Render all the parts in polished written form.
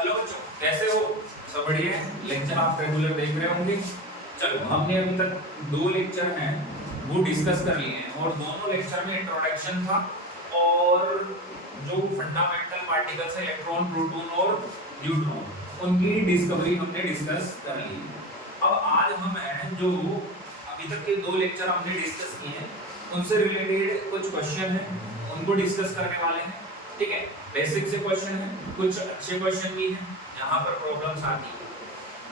Hello बच्चों, कैसे हो? सब बढ़िया है। लेक्चर आप रेगुलर देख रहे होंगे। चलो, हमने अभी तक दो लेक्चर हैं वो डिस्कस कर लिए हैं और दोनों लेक्चर में इंट्रोडक्शन था और जो फंडामेंटल पार्टिकल्स है इलेक्ट्रॉन, प्रोटॉन और न्यूट्रॉन, उनकी डिस्कवरी हमने डिस्कस कर ली। अब आज हम हैं जो अभी तक के दो लेक्चर हमने डिस्कस किए हैं उनसे रिलेटेड कुछ क्वेश्चन हैं, उनको डिस्कस करने वाले हैं। ठीक है, बेसिक से क्वेश्चन है, कुछ अच्छे क्वेश्चन भी हैं, यहाँ पर प्रॉब्लम्स आती है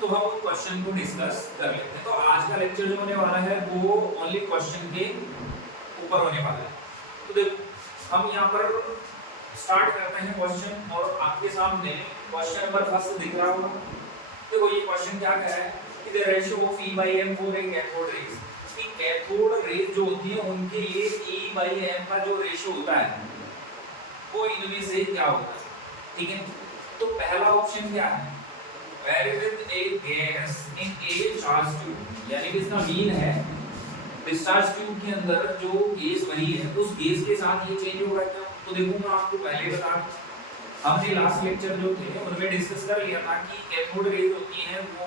तो हम उन क्वेश्चन को डिस्कस कर लेते हैं। तो आज का लेक्चर जो होने वाला है वो ओनली क्वेश्चन के ऊपर होने वाला है। तो देखो, हम यहाँ पर स्टार्ट करते हैं क्वेश्चन और आपके सामने क्वेश्चन नंबर फर्स्ट दिख रहा होगा। देखो, ये क्वेश्चन क्या कह रहा है कि the ratio of E/m for a cathode rays, कि कैथोड रेज जो होती है उनके लिए E/m का जो रेशियो होता है वो इनमें से क्या होता है। ठीक है, तो पहला ऑप्शन क्या है, where with a gas in a charge tube, यानी कि इसका मीन है डिस्चार्ज ट्यूब के अंदर जो गैस भरी है उस गैस के साथ ये चेंज होगा क्या। तो देखो, मैं आपको पहले बता दूं, हमने लास्ट लेक्चर जो थे उनमें डिस्कस कर लिया था कि कैथोड रेज होती हैं वो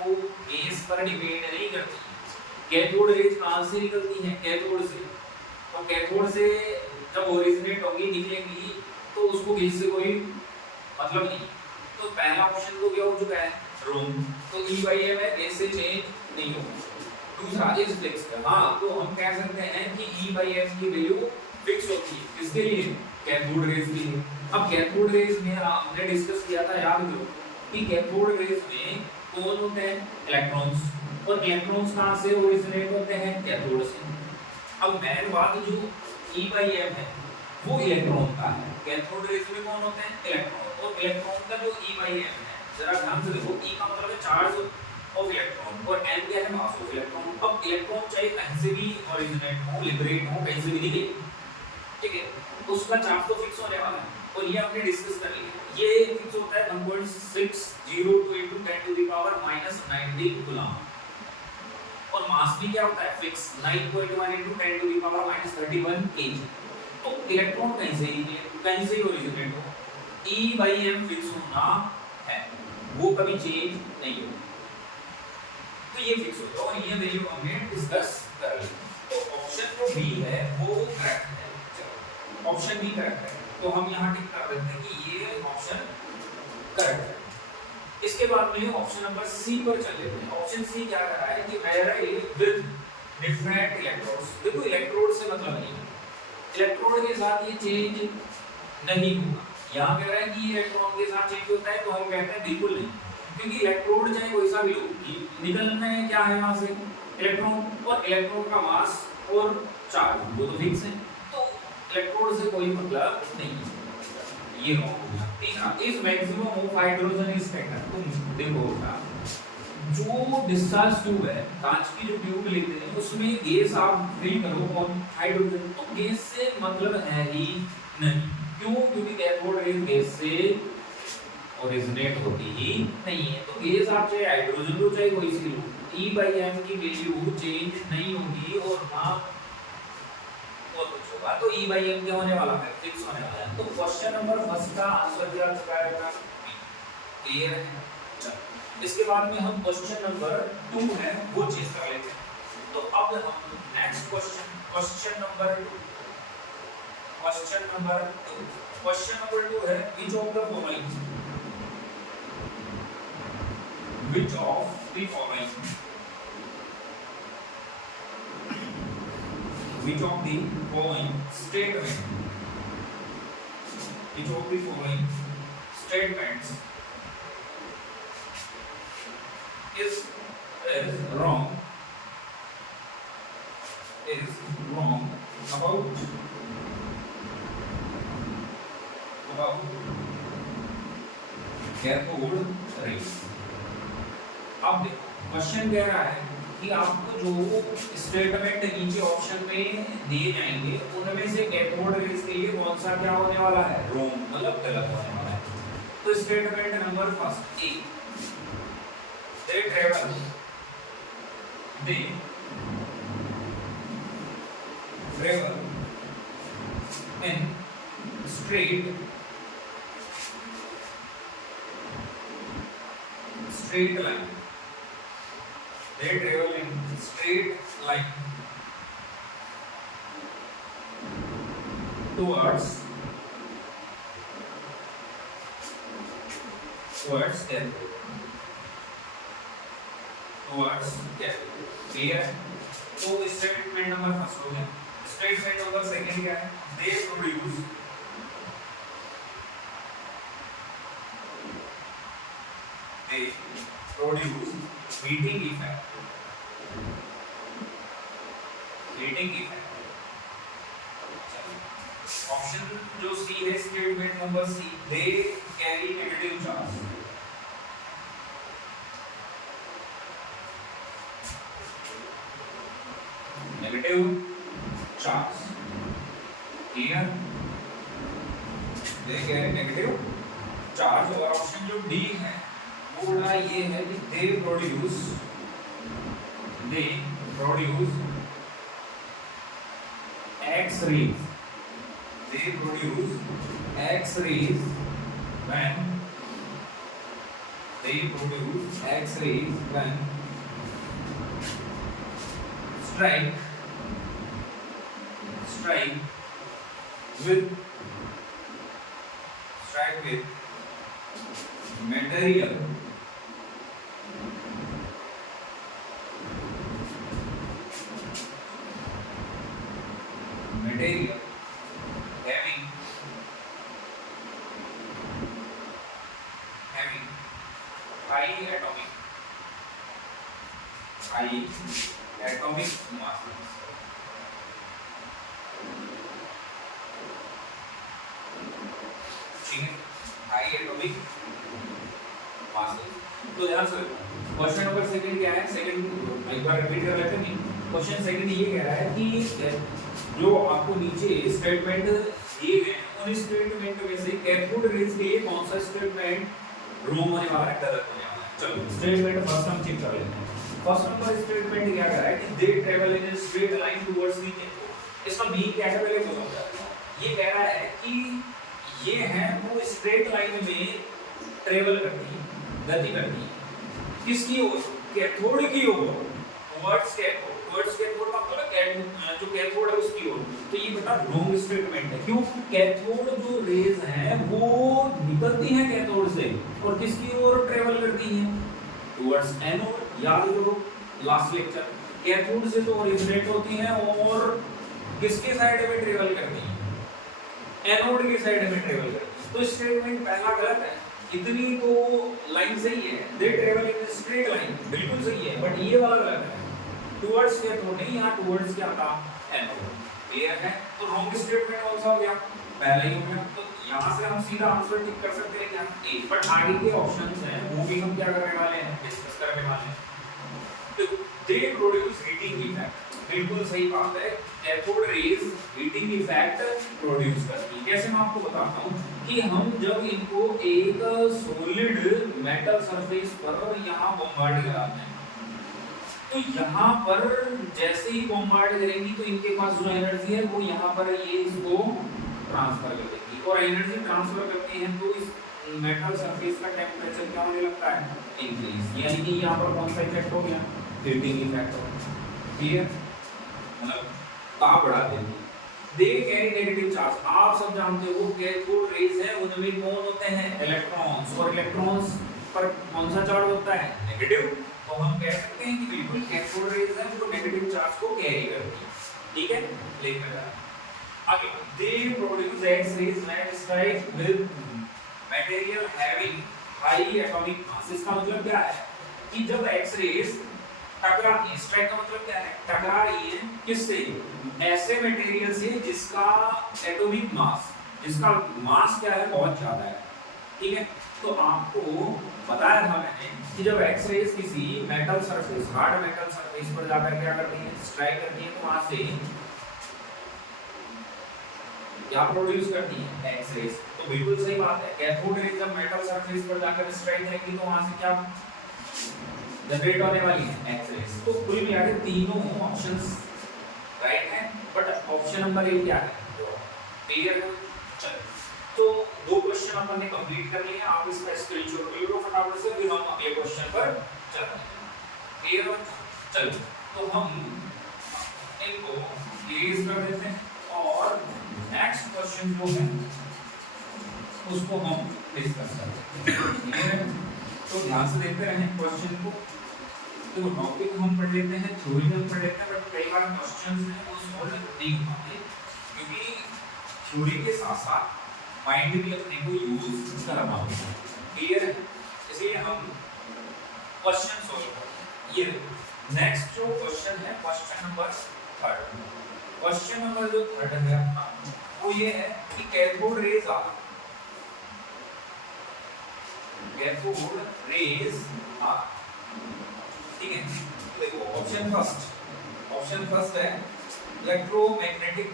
गैस पर डिपेंड नहीं करती। कैथोड रेज कहां से निकलती हैं? कैथोड से। तो कैथोड से जब ओरिजिनेट होगी, निकलेंगी, तो उसको गैस से कोई मतलब नहीं। तो पहला ऑप्शन तो क्या हो चुका है, रोम। तो E/m है, गैस से चेंज नहीं होगा। दूसरा इज फिक्स्ड। हाँ, तो हम कह सकते हैं कि E/m की वैल्यू फिक्स होती है। किसके लिए? कैथोड रेज के लिए। अब कैथोड रेज में हमने डिस्कस किया था, याद करो, कि कैथोड रेज में कौन होते हैं? इलेक्ट्रॉन्स। और इलेक्ट्रॉन्स कहां से ओरिजिनेट होते हैं? कैथोड से। अब मेन बात जो E/m है वो इलेक्ट्रॉन का है। कैथोड रेज में कौन होते हैं? इलेक्ट्रॉन। और इलेक्ट्रॉन का जो E/m है, जरा ध्यान से देखो, E का मतलब है चार्ज ऑफ इलेक्ट्रॉन और m क्या है? Mass of electron. अब इलेक्ट्रॉन चाहे कहीं से भी ओरिजिनेट हो, लिबरेट हो, कहीं से भी निकले, ठीक है, उसका चार्ज तो फिक्स होने वाला है और ये हमने डिस्कस कर लिया। ये फिक्स होता है 1.602 × 10⁻⁻90 कूलम। और मास भी क्या होता है? Fix 9.1 × 10⁻31 kg। तो इलेक्ट्रॉन कहीं से ही कहीं से ओरिजिनेट हो, E/m फिक्स होना है, वो कभी चेंज नहीं होगा। तो ये फिक्स होगा और ये वैल्यू हमने डिस्कस कर ली। तो ऑप्शन जो बी है वो करेक्ट है। चलो, ऑप्शन बी करेक्ट है, तो हम यहाँ टिक कर देते हैं कि ये ऑप्शन करेक्ट है। इसके बाद में ऑप्शन नंबर सी पर चल लेते हैं। ऑप्शन सी क्या कह रहा है कि वेरी विद डिफरेंट इलेक्ट्रोड्स। देखो, इलेक्ट्रोड से मतलब नहीं है, इलेक्ट्रोड के साथ ये चेंज नहीं होगा। यहाँ कह रहा है कि इलेक्ट्रॉन के साथ चेंज होता है, तो हम कहते हैं बिल्कुल नहीं, क्योंकि इलेक्ट्रोड चाहे कोई सा भी हो, निकलना है क्या है वहां से? इलेक्ट्रॉन। और इलेक्ट्रॉन का मास और चार्ज वो तो फिक्स है, तो इलेक्ट्रोड से कोई मतलब नहीं है। ये रॉन्ग हो गया। तीसरा, is maximum of hydrogen is taken. तुम देखो, जो डिस्चार्ज ट्यूब है, कांच की जो ट्यूब लेते हैं उसमें गैस आप फिल करो और हाइड्रोजन, तो गैस से मतलब है ही नहीं। क्यों? क्योंकि कैथोड रेज गैस से ओरिजिनेट होती ही नहीं है। तो गैस आप चाहे हाइड्रोजन लो चाहे कोई सी लो, E/m की वैल्यू चेंज नहीं होगी और ना और कुछ होगा। तो E/m क्या होने वाला है? फिक्स होने वाला है। तो क्वेश्चन नंबर फर्स्ट का आंसर क्या आ जाएगा? क्लियर है। इसके बाद में हम क्वेश्चन नंबर 2 है वो चीज कर लेते हैं। तो अब हम नेक्स्ट क्वेश्चन नंबर 2 है, which of the following which of the following statements is wrong about cathode rays. अब देखो, क्वेश्चन कह रहा है कि आपको जो स्टेटमेंट नीचे ऑप्शन में दिए जाएंगे उनमें से कैथोड रेज के लिए कौन सा क्या होने वाला है? रॉन्ग, मतलब गलत होने वाला है। तो statement number first, A, they travel in straight straight line. They travel in straight line towards cathode. Clear? तो स्टेटमेंट नंबर फर्स्ट हो गया। स्टेटमेंट नंबर सेकंड क्या है? They produce heating effect. Option जो सी है statement number C, they carry negative charge. Clear? They carry negative charge. और option जो D है वो बड़ा ये है कि they produce X-rays. They produce X-rays when strike with material having high atomic masses. ठीक है, हाई एटॉमिक मासेस। तो ध्यान से क्वेश्चन नंबर सेकंड क्या है? सेकंड एक बार रिपीट कर लेते हैं। क्वेश्चन सेकंड ये कह रहा है कि जो आपको नीचे स्टेटमेंट दिए गए हैं उन स्टेटमेंट में से कैथोड रेज के लिए कौन सा स्टेटमेंट रॉन्ग होने वाला है, गलत होने वाला है। चलो स्टेटमेंट फर्स्ट हम चेक कर लेते हैं। फर्स्ट नंबर स्टेटमेंट क्या कह रहा है कि दे travel in a straight line towards the cathode. इसका बी क्या है पहले तो समझा। ये कह रहा है कि ये है वो स्ट्रेट लाइन में ट्रैवल करती है, गति करती है। किसकी ओर? कैथोड की ओर। टुवर्ड्स कैथोड का मतलब जो कैथोड है उसकी ओर। तो ये बेटा रॉन्ग स्टेटमेंट है। क्यों? कैथोड जो रेज हैं वो निकलती हैं कैथोड से और किसकी ओर ट्रैवल करती हैं? Towards anode. याद करो लास्ट लेक्चर, कैथोड से तो रिफ्लेक्ट होती हैं और किसके साइड में ट्रैवल करती हैं? एनोड की साइड में ट्रैवल करती है। तो स्टेटमेंट पहला गलत है। इतनी तो लाइन सही है, दे ट्रैवल इन स्ट्रेट लाइन बिल्कुल सही है, बट ये वाला गलत है। टुवर्ड्स कैथोड नहीं, यहाँ टुवर्ड्स क्या था? एनोड। क्लियर है? तो रॉन्ग स्टेटमेंट कौन सा हो गया? पहला ही हो गया। तो यहाँ से हम सीधा आंसर टिक कर सकते हैं क्या? ए। बट आगे के ऑप्शंस हैं वो भी हम क्या करने वाले हैं? डिस्कस करने वाले हैं। तो दे प्रोड्यूस हीटिंग इफेक्ट, बिल्कुल सही बात है। Cathode raise heating effect produce करती है। कैसे मैं आपको बताता हूँ कि हम जब इनको एक सॉलिड मेटल सरफेस पर यहाँ बॉम्बार्ड कराते हैं तो यहाँ पर जैसे ही बॉम्बार्ड करेंगी तो इनके पास जो एनर्जी है वो यहाँ पर ये इसको ट्रांसफर कर देगी और एनर्जी ट्रांसफर करते हैं तो इस मेटल सरफेस का टेम्परेचर क्या होने लगता है? इंक्रीज। यानी कि यहाँ पर कौन सा इफेक्ट हो गया? हीटिंग इफेक्ट हो गया। क्लियर? मतलब ताप बढ़ा देती। दे कैरी नेगेटिव चार्ज। आप सब जानते हो कैथोड रेज है उनमें कौन होते हैं? इलेक्ट्रॉन्स। और इलेक्ट्रॉन्स पर कौन सा चार्ज होता है? नेगेटिव। तो हम कह सकते हैं कि बिल्कुल कैथोड रेज है वो नेगेटिव चार्ज को कैरी करती है। ठीक है, लेकर आगे they produce X rays when strike with material having high atomic mass. इसका मतलब क्या है कि जब एक्स रेज टकराती है, स्ट्राइक का मतलब क्या है? टकरा रही है किससे? ऐसे मटेरियल से जिसका एटॉमिक मास, जिसका मास क्या है? बहुत ज्यादा है। ठीक है, तो आपको बताया था मैंने कि जब एक्स रेज किसी metal surface, hard metal surface पर जाकर क्या करती है? स्ट्राइक करती है तो वहां से क्या प्रोड्यूस करती है? X rays. तो बिल्कुल सही बात है। कैथोड रेज जब मेटल सरफेस पर जाकर स्ट्राइक करेगी तो वहां से क्या जनरेट होने वाली है? X rays. तो कुल मिला के तीनों ऑप्शंस राइट है, बट ऑप्शन नंबर ए क्या है? क्लियर है? चलो, तो दो क्वेश्चन अपन ने कंप्लीट कर लिए। आप इसका स्क्रीनशॉट ले लो फटाफट। फटाफट से, फिर हम अगले क्वेश्चन पर चलते हैं। क्लियर? चलो तो हम इनको इरेज कर देते हैं और नेक्स्ट क्वेश्चन जो है उसको हम डिस्कस करते हैं। तो ध्यान से देखते रहें क्वेश्चन को। तो टॉपिक हम पढ़ लेते हैं, थ्योरिकल पढ़ लेते हैं, बट कई बार क्वेश्चंस हैं वो सॉल्व नहीं हो पाते क्योंकि थ्योरी के साथ साथ माइंड भी अपने को यूज करना होता है। क्लियर है? इसलिए हम क्वेश्चन सॉल्व करते हैं। ये नेक्स्ट जो क्वेश्चन है, क्वेश्चन नंबर 3। क्वेश्चन नंबर जो 3 है अपना, वो ये है कि कैथोड रेज आर ठीक है। देखो ऑप्शन फर्स्ट है इलेक्ट्रोमैग्नेटिक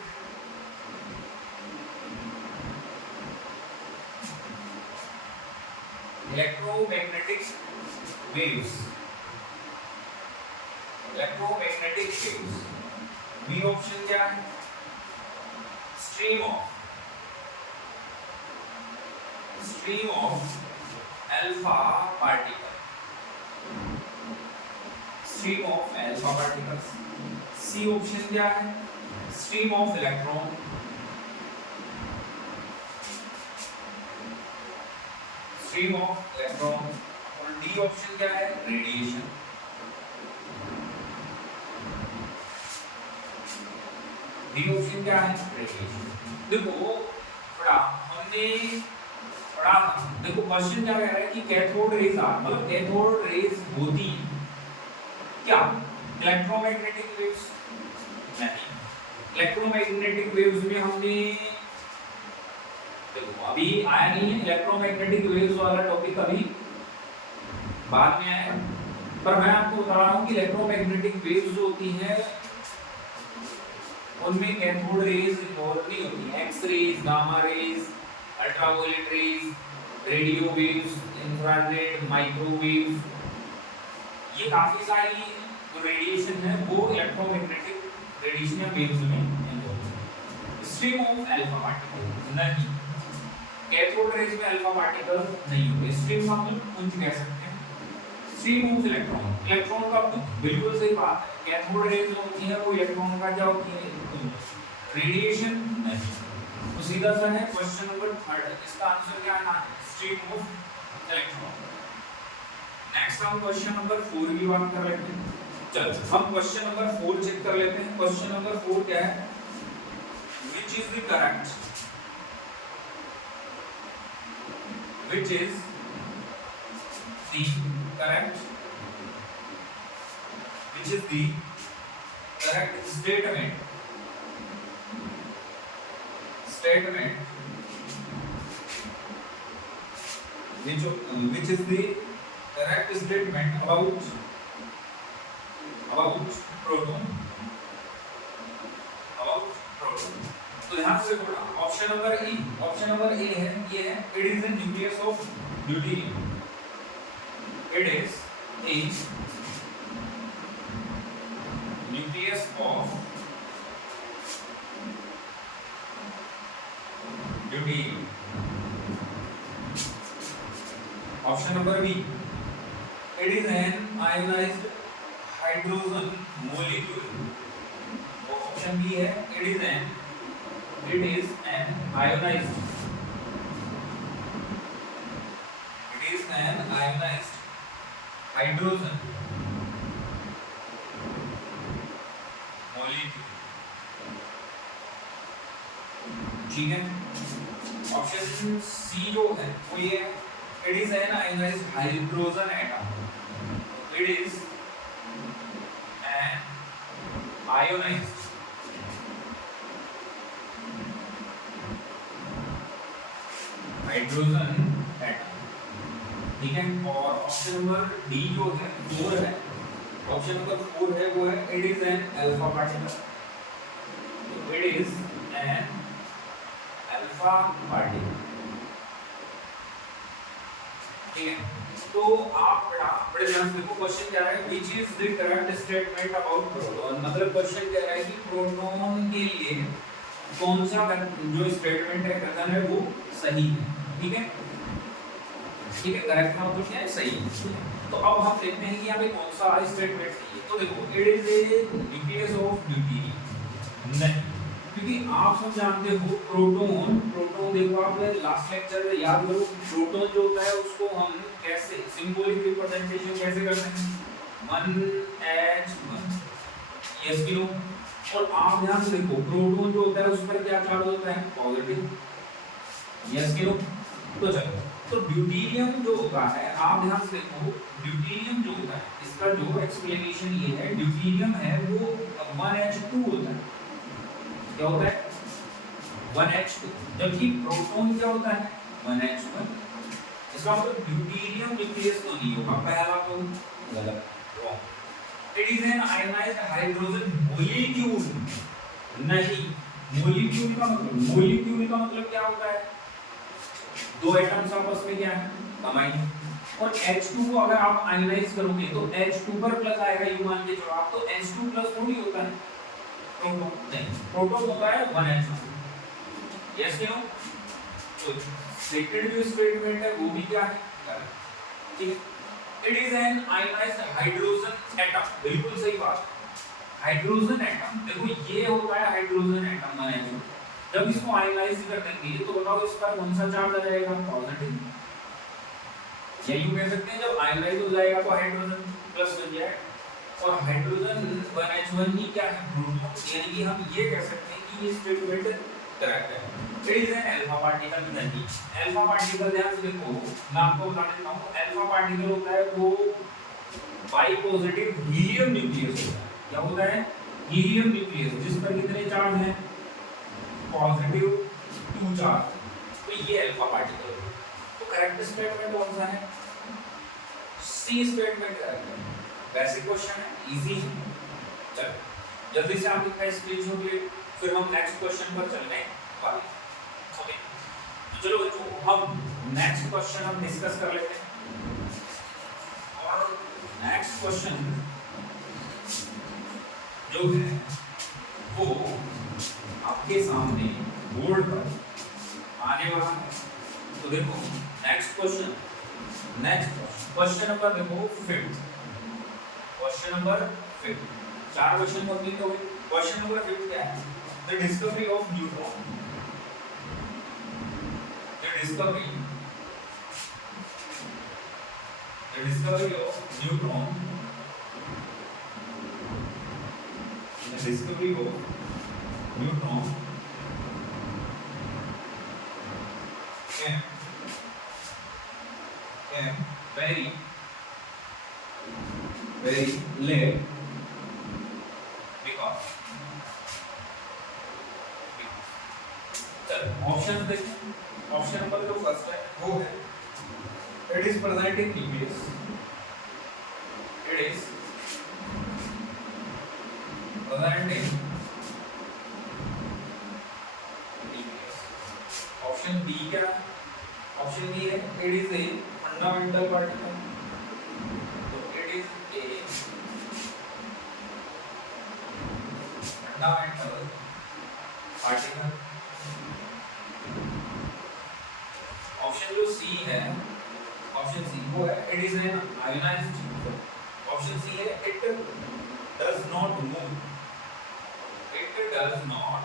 वेव्स। बी ऑप्शन क्या है? Stream of alpha particles. C option क्या है? Stream of electron. और डी ऑप्शन क्या है? रेडिएशन। देखो देखो क्वेश्चन क्या कह रहा है कि कैथोड रेज आर, मतलब कैथोड रेज होती क्या? इलेक्ट्रोमैग्नेटिक वेव्स नहीं। इलेक्ट्रोमैग्नेटिक वेव्स में हमने देखो अभी आया नहीं है, इलेक्ट्रोमैग्नेटिक वेव्स वाला टॉपिक अभी बाद में आएगा, पर मैं आपको बता रहा हूँ कि इलेक्ट्रोमैग्नेटिक वेव्स जो होती हैं उनमें कैथोड रेज इन्वॉल्व नहीं होती है। X rays, gamma rays, ultraviolet rays, radio waves, infrared, microwaves, ये काफी सारी जो रेडिएशन है वो इलेक्ट्रोमैग्नेटिक रेडिएशन या वेव्स में इन्वॉल्व है। स्ट्रीम ऑफ अल्फा पार्टिकल नहीं, कैथोड रेज में अल्फा पार्टिकल नहीं होते। स्ट्रीम का मतलब पुंज कह सकते हैं। स्ट्रीम ऑफ इलेक्ट्रॉन का पुंज, बिल्कुल सही बात है। कैथोड रेज जो होती है वो इलेक्ट्रॉन का क्या होती है? रेडिएशन नहीं। तो सीधा सा है क्वेश्चन नंबर 3, इसका आंसर क्या आना है? Stream of electron. नेक्स्ट हम क्वेश्चन नंबर 4 की बात कर लेते हैं। चलो हम क्वेश्चन नंबर 4 चेक कर लेते हैं। क्वेश्चन नंबर 4 क्या है? Which is the correct statement which is the correct statement about proton। तो ध्यान से देखो, ऑप्शन नंबर ए है, ये है it is the nucleus of deuterium. It is a nucleus of deuterium. Option number B, it is an ionised hydrogen molecule. Option B है it is an ionised hydrogen molecule. ठीक है। Option C जो है वो ये है, it is an ionised hydrogen atom. It is an ionised hydrogen atom. ठीक है। और ऑप्शन नंबर डी जो है 4 है, ऑप्शन नंबर 4 है वो है it is N alpha particle. It is N alpha particle. ठीक है। तो आप बड़े ध्यान से देखो क्वेश्चन क्या है, which is the correct statement about proton. मतलब क्वेश्चन कह रहा है कि प्रोटॉन के लिए कौन सा जो स्टेटमेंट है, कथन है वो सही है। ठीक है। ठीक है, करेक्ट का मतलब क्या है, सही है। तो अब हम देखते हैं कि यहाँ पे कौन सा स्टेटमेंट है। तो देखो it is a nucleus of deuterium नहीं, क्योंकि आप सब जानते हो प्रोटॉन, प्रोटॉन देखो आप लास्ट लेक्चर में याद करो, प्रोटॉन जो होता है उसको हम कैसे सिंबॉलिक रिप्रेजेंटेशन कैसे करते हैं, 1H1 यस की नो। और आप ध्यान से देखो प्रोटॉन जो होता है उस पर क्या चार्ज होता है, पॉजिटिव, यस की नो। तो चलो, तो ड्यूटेरियम जो होता है आप ध्यान से देखो, ड्यूटेरियम जो होता है इसका जो एक्सप्लेनेशन ये है, ड्यूटेरियम है वो 1H2 होता है, क्या होता है 1H2, जबकि प्रोटॉन क्या होता है 1H1। इसका मतलब ड्यूटेरियम न्यूक्लियस तो नहीं होगा, पहला तो गलत, wrong. It is N ionised hydrogen molecule नहीं, मॉलिक्यूल का मतलब, मॉलिक्यूल का मतलब क्या होता है, दो एटम्स आपस में क्या है कंबाइन। और H2 को अगर आप आयनाइज करोगे तो H2 पर प्लस आएगा, यू मान के चलो आप, तो H2 प्लस थोड़ी होता है प्रोटॉन, नहीं प्रोटॉन होता है 1H1, यस नो। तो सेकंड जो स्टेटमेंट है वो भी क्या है, ठीक है। It is N ionised hydrogen atom, बिल्कुल सही बात, हाइड्रोजन एटम। देखो ये होता है हाइड्रोजन एटम 1H1, जब इसको आयनाइज कर देंगे तो बताओ इस पर कौन सा चार्ज आ जाएगा, पॉजिटिव, या यूं कह सकते हैं जब आयनाइज हो जाएगा तो हाइड्रोजन प्लस बन जाएगा, और हाइड्रोजन 1H1 ही क्या है, प्रोटॉन, यानी कि हम ये कह सकते हैं कि ये स्टेटमेंट करेक्ट है। It is N alpha particle नहीं, अल्फा पार्टिकल ध्यान से देखो, मैं आपको बता देता हूं, अल्फा पार्टिकल होता है वो बाई पॉजिटिव हीलियम न्यूक्लियस होता है, क्या होता है, हीलियम न्यूक्लियस, जिस पर कितने चार्ज हैं, पॉजिटिव 2 चार्ज, तो ये अल्फा पार्टिकल है। तो करेक्ट स्टेटमेंट कौन सा है, सी स्टेटमेंट करेक्ट है। बेसिक क्वेश्चन है, इजी है। चलो जल्दी से आप इनका स्क्रीनशॉट ले, फिर हम नेक्स्ट क्वेश्चन पर चलने वाले हैं। ओके, तो चलो बच्चों हम नेक्स्ट क्वेश्चन हम डिस्कस कर लेते हैं। और नेक्स्ट क्वेश्चन जो है वो आपके सामने बोर्ड पर आने वाला है। तो देखो नेक्स्ट क्वेश्चन नंबर देखो 5th, question number 5th, 4 question complete हो गए। क्वेश्चन नंबर 5th क्या है, the discovery of neutron, the discovery of neutron, the discovery of neutron came very late because चलो ऑप्शन देखिए। ऑप्शन नंबर जो first है वो है it is present in nucleus, it is present in nucleus. Option B क्या है, option B है it is a fundamental particle, तो it is a fundamental particle. Option जो सी है, ऑप्शन सी वो है it is an ionised, option C है it does not move, it does not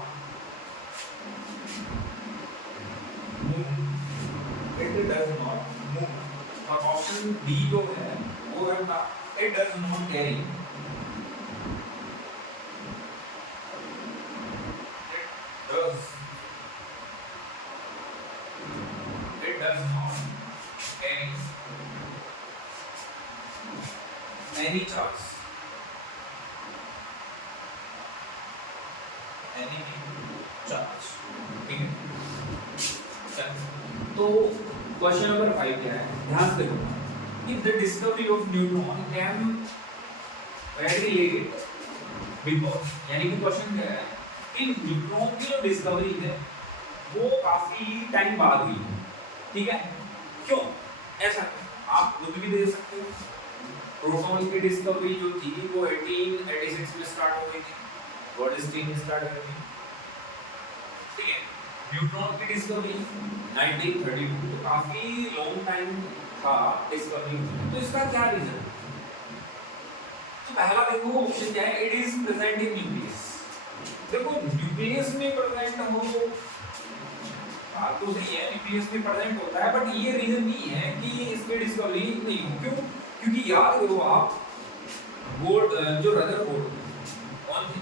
move, it does not move. और option B जो है वो है ना it does not carry, it does not carry any charge, any charge, ठीक है। तो क्वेश्चन नंबर 5 क्या है, ध्यान से देखो, if the discovery of neutron can very late because, यानी कि क्वेश्चन क्या है कि न्यूट्रॉन की जो डिस्कवरी है वो काफी टाइम बाद हुई, ठीक है। क्यों ऐसा, आप खुद भी दे सकते हो, प्रोटॉन की डिस्कवरी जो थी वो 1886 में स्टार्ट हो गई थी, गोल्डस्टीन ने स्टार्ट कर दी, ठीक है। न्यूट्रॉन की डिस्कवरी 1932, तो काफी लॉन्ग टाइम था डिस्कवरी, तो इसका क्या रीजन? तो पहला देखो ऑप्शन क्या है, it is present in nucleus. देखो न्यूक्लियस में प्रेजेंट हो बात तो सही है, न्यूक्लियस में प्रेजेंट होता है, बट ये रीजन नहीं है कि इसकी डिस्कवरी नहीं हो। क्यों? क्योंकि याद करो आप, बोर्ड जो रदरफोर्ड, कौन थे?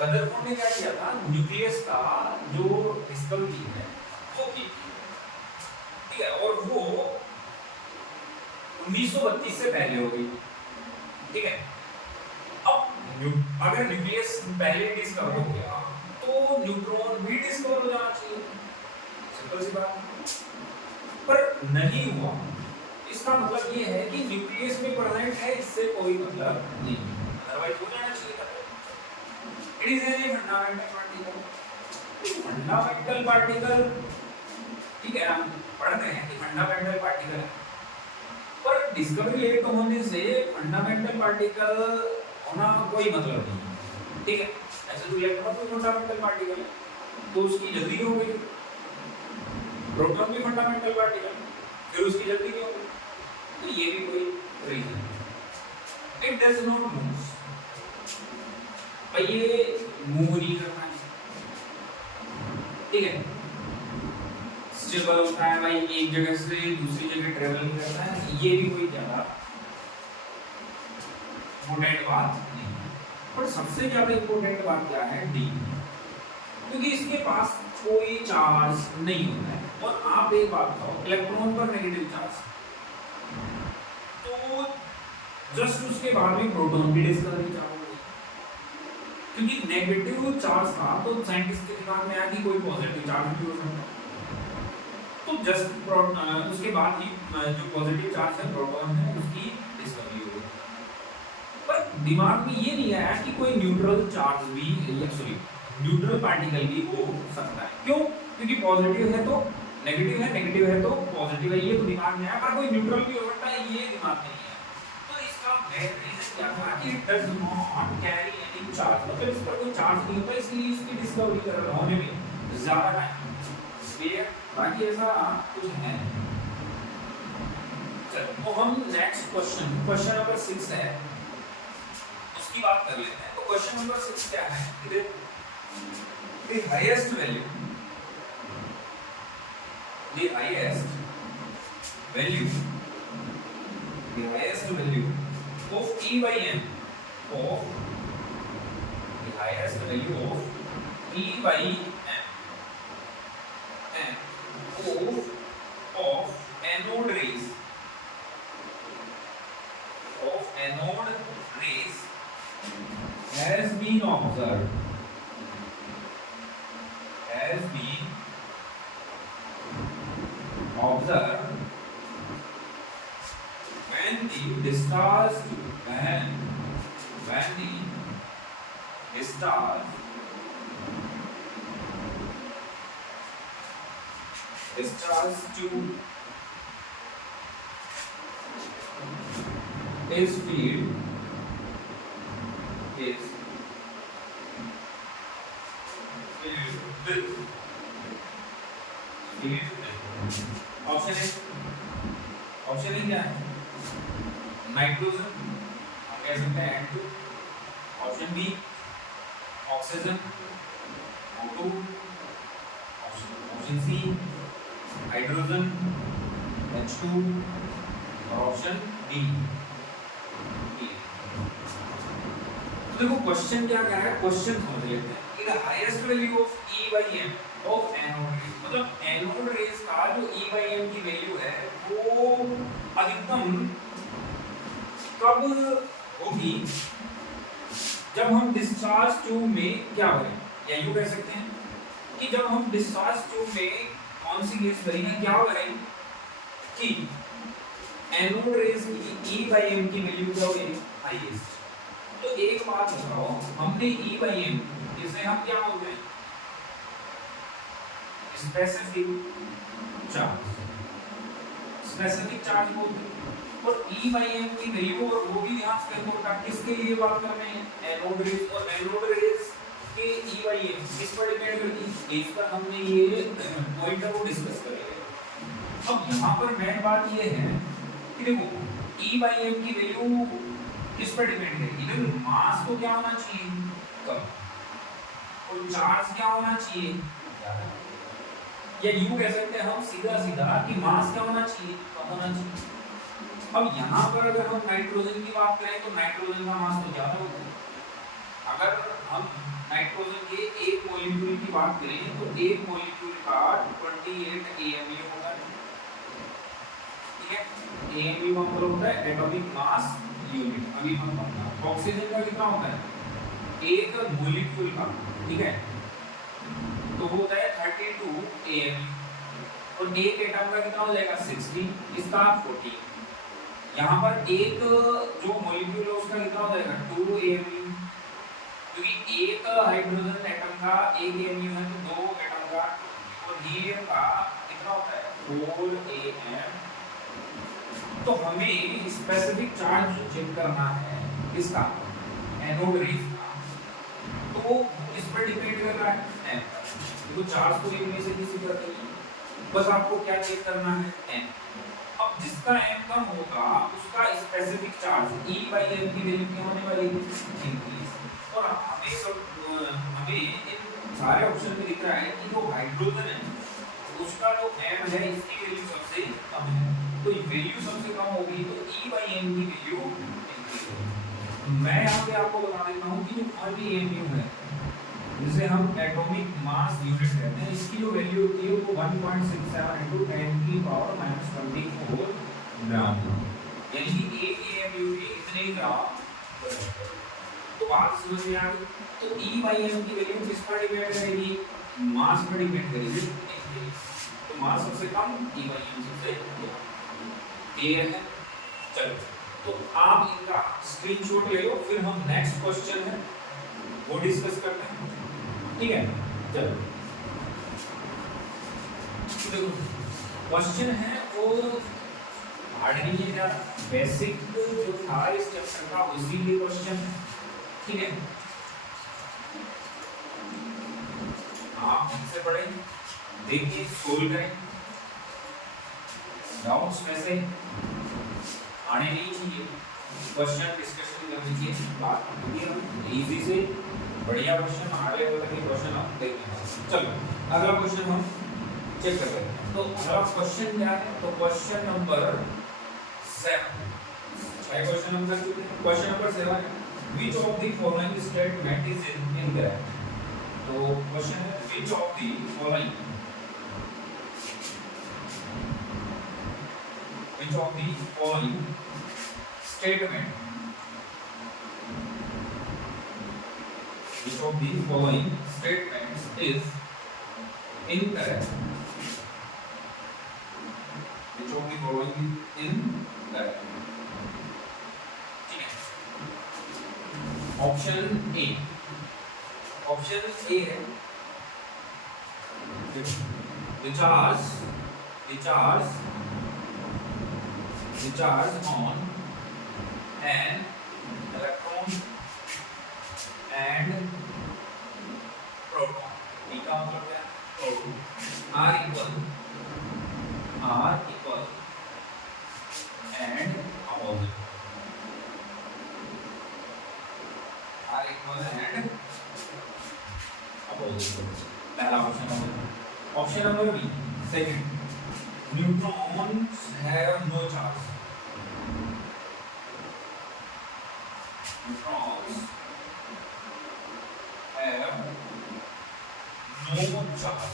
रदरफोर्ड ने क्या किया था, न्यूक्लियस का जो डिस्कवरी है वो की, ठीक है, और वो 1932 से पहले हो गई, ठीक है। अब अगर न्यूक्लियस पहले डिस्कवर हो गया तो न्यूट्रॉन भी डिस्कवर हो जाना चाहिए, सिंपल सी बात, पर नहीं हुआ। इसका मतलब ये है कि न्यूक्लियस में प्रेजेंट है, इससे कोई मतलब नहीं, अदरवाइज हो जाना चाहिए था। It is a fundamental particle. Fundamental particle, ठीक है, हम पढ़ते हैं कि फंडामेंटल पार्टिकल है, पर डिस्कवरी लेट होने से फंडामेंटल पार्टिकल होना कोई मतलब नहीं, ठीक है। ऐसे तो इलेक्ट्रॉन भी फंडामेंटल पार्टिकल है, तो उसकी जल्दी हो गई। प्रोटॉन भी फंडामेंटल पार्टिकल, फिर उसकी जल्दी नहीं हो गई, तो ये भी कोई reason. It does not move, भाई ये मूव नहीं करना है, ठीक है। स्टेबल होता है भाई, एक जगह से दूसरी जगह ट्रेवल नहीं करता है, ये भी कोई ज्यादा इम्पोर्टेंट बात नहीं। पर सबसे ज्यादा इम्पोर्टेंट बात क्या है, डी, क्योंकि इसके पास कोई चार्ज नहीं होता है। और आप एक बात बताओ, इलेक्ट्रॉन पर नेगेटिव चार्ज, तो जस्ट उसके बाद में प्रोटॉन की डिस्कवरी चालू हो गई, क्योंकि नेगेटिव चार्ज था तो साइंटिस्ट के दिमाग में आया कि कोई पॉजिटिव चार्ज भी हो सकता है, तो जस्ट उसके बाद ही जो पॉजिटिव चार्ज है प्रोटॉन है उसकी डिस्कवरी हो गई। पर दिमाग में ये नहीं आया कि कोई न्यूट्रल चार्ज भी, सॉरी न्यूट्रल पार्टिकल भी हो सकता है। क्यों? क्योंकि पॉजिटिव है तो नेगेटिव है, नेगेटिव है तो पॉजिटिव है, ये तो दिमाग में आया, पर कोई न्यूट्रल भी हो सकता है, ये दिमाग में नहीं है। तो इसका मेन रीजन क्या था कि it does not carry any charge, मतलब इस पर कोई चार्ज नहीं होता, इसलिए इसकी डिस्कवरी कर होने में ज्यादा टाइम, इसलिए बाकी ऐसा कुछ है। चलो तो हम नेक्स्ट क्वेश्चन नंबर 6 है, उसकी बात कर लेते हैं। तो क्वेश्चन नंबर 6 क्या है, the highest value of E by m, of the highest value of E by m and of anode rays has been observed when the discharge tube is filled option क्या है, nitrogen, हम कह सकते हैं N2, option B oxygen O2, option C hydrogen H2 और option D. तो देखो question क्या कह रहा है, क्वेश्चन समझ लेते हैं कि the highest value of E by m of anode rays, मतलब एनोड रेज का जो E by m की वैल्यू है वो अधिकतम कब होगी, जब हम डिस्चार्ज ट्यूब में क्या भरें, या यूं कह सकते हैं कि जब हम डिस्चार्ज ट्यूब में कौन सी गैस भरेंगे, क्या भरें कि एनोड रेज की E by m की वैल्यू क्या होगी, हाईएस्ट। तो एक बात बताओ, हमने E by m, इसे हम क्या बोलते हैं, स्पेसिफिक चार्ज बोलते हैं, और E by m की वैल्यू, और वो भी ध्यान से देखो किसके लिए बात कर रहे हैं, एनोड रेज, और एनोड रेज के E by m किस पर डिपेंड करती है, इस पर हमने ये पॉइंटर को डिस्कस करेंगे। अब यहाँ पर मेन बात ये है कि देखो E by m की वैल्यू किस पर डिपेंड करेगी, देखो मास तो क्या होना चाहिए कम और चार्ज क्या होना चाहिए ज्यादा, या यूं कह सकते हैं हम सीधा सीधा कि मास क्या होना चाहिए कम होना चाहिए। अब यहाँ पर अगर हम नाइट्रोजन की बात करें तो नाइट्रोजन का मास तो ज्यादा होगा। अगर हम नाइट्रोजन के एक मॉलिक्यूल की बात करें तो एक मॉलिक्यूल का 28 AMU होगा, ठीक है। AMU का मतलब होता है एटॉमिक मास यूनिट। अभी हम ऑक्सीजन का कितना होता है एक मॉलिक्यूल का, ठीक है, तो वो होता है 32 AMU और एक एटम का कितना हो जाएगा 60, इसका 40। यहाँ पर एक जो मॉलिक्यूल है उसका कितना हो जाएगा 2 AMU, क्योंकि एक हाइड्रोजन एटम का एक AMU है तो दो एटम का, और हीलियम का कितना होता है 4 AM। तो हमें स्पेसिफिक चार्ज चेक करना है किसका एनोड रेज का, तो इस पर डिपेंड कर रहा है m, तो चार्ज को एक में से किसी पर नहीं, बस आपको क्या चेक करना है m। अब जिसका m कम होगा उसका specific charge E by m की वैल्यू क्या होने वाली है इंक्रीज। और हमें इन सारे ऑप्शन में दिख रहा है कि जो हाइड्रोजन है उसका जो m है इसकी वैल्यू सबसे कम है, तो वैल्यू सबसे कम होगी तो E by m की वैल्यू इंक्रीज होगी। मैं यहाँ पे आपको बता देता हूँ कि जो ReMu है जिसे हम एटॉमिक मास यूनिट कहते हैं, इसकी जो वैल्यू होती है वो 1.67 × 10⁻24 ग्राम, यानी कि एक AMU के इतने ग्राम। तो बात समझ में आ गई। तो E by m की वैल्यू किस पर डिपेंड करेगी मास पर डिपेंड करेगी, तो मास सबसे कम E by m सबसे ज्यादा, क्लियर है। चलो तो आप इनका स्क्रीनशॉट ले लो, फिर हम नेक्स्ट क्वेश्चन है वो डिस्कस करते हैं, ठीक है। चलो देखो क्वेश्चन है वो हार्ड नहीं है यार, बेसिक जो था इस चैप्टर का उसी के क्वेश्चन है, ठीक है। आप इनसे पढ़ें, देखिए, सोल्व करें, डाउट्स में से आने नहीं चाहिए, क्वेश्चन डिस्कशन करने की बात होती है, इजी से बढ़िया क्वेश्चन आगे वाले के क्वेश्चन आप देखेंगे। चलो अगला क्वेश्चन हम चेक कर लेते हैं। तो अगला क्वेश्चन क्या है, तो question number 7, question number 7 which of the following statement is incorrect। तो क्वेश्चन है which of the following statement which of the following statements is incorrect, which of the following is incorrect, ठीक है। Option A है the charge on an electron and proton, का मतलब क्या है R equal and opposite, R equal and opposite, पहला option number B. Second, neutrons have no charge, neutrons have no charge.